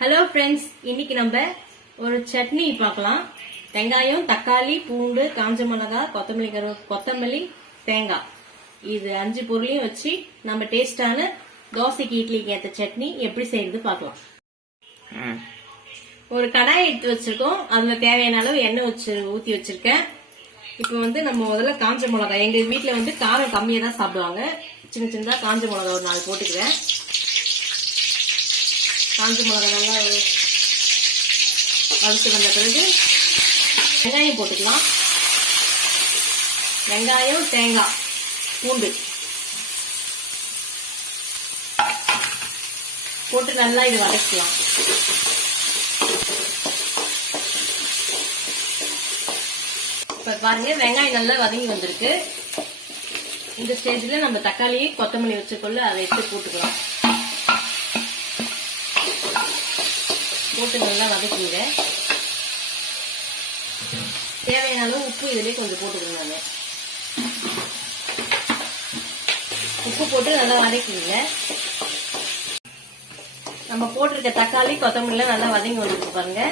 Hello friends, இன்னைக்கு நம்ம ஒரு சட்னி பார்க்கலாம். வெங்காயம், தக்காளி, பூண்டு, காஞ்ச மிளகாய், கொத்தமல்லி, தேங்காய், இது 5 பொருளையும் வச்சு நம்ம டேஸ்டான தோசைக்கு இட்லிக்கு ஏற்ற சட்னி எப்படி செய்யறது பார்க்கலாம். ஒரு கடாய் எடுத்து வச்சிருக்கோம். அதுல தேவையான அளவு எண்ணெய் ஊத்தி வச்சிருக்கேன். இப்போ நம்ம முதல்ல காஞ்ச மிளகாய், எங்க வீட்டுல காரம் கம்மியா தான் சாப்பிடுவாங்க. சின்ன சின்னதா காஞ்ச மிளகாய் ஒரு 4 போட்டுக்கிறேன். காஞ்ச மிளகாய் நல்லா வறுத்து வந்த பிறகு வெங்காயம் போட்டுக்கலாம். வெங்காயம், தேங்காய், பூண்டு போட்டு நல்லா இது வதக்கலாம். இப்ப பாருங்க, வெங்காயம் நல்லா வதங்கி வந்திருக்கு. இந்த ஸ்டேஜ்ல நம்ம தக்காளி, கொத்தமல்லி வச்சுக்கொள்ள அதை எடுத்து போட்டுக்கலாம். போட்டு நல்லா வதக்குங்க. தேவையான அளவு உப்பு இதுலயே கொஞ்சம் போட்டுக்கோங்க. உப்பு போட்டு நல்லா வதக்கிங்க. நம்ம போட்டிருக்க தக்காளி, கொத்தமல்லி நல்லா வதங்கி வந்துருக்கு பாருங்க.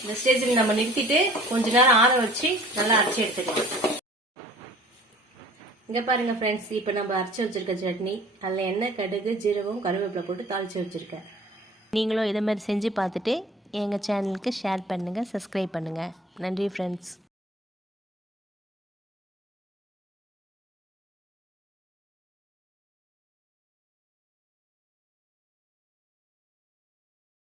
இந்த ஸ்டேஜில் நம்ம நிறுத்திட்டு கொஞ்ச நேரம் ஆற வச்சு நல்லா அரைச்சி எடுத்துக்கலாம். இங்க பாருங்க ஃப்ரெண்ட்ஸ், இப்ப நம்ம அரைச்சி வச்சிருக்க சட்னி, அதுல எண்ணெய், கடுகு, ஜீரகம், கருவேப்பிலை போட்டு தாளிச்சு வச்சிருக்கேன். நீங்களும் இதே மாதிரி செஞ்சு பார்த்துட்டு எங்கள் சேனலுக்கு ஷேர் பண்ணுங்கள், சப்ஸ்கிரைப் பண்ணுங்கள். நன்றி ஃப்ரெண்ட்ஸ்.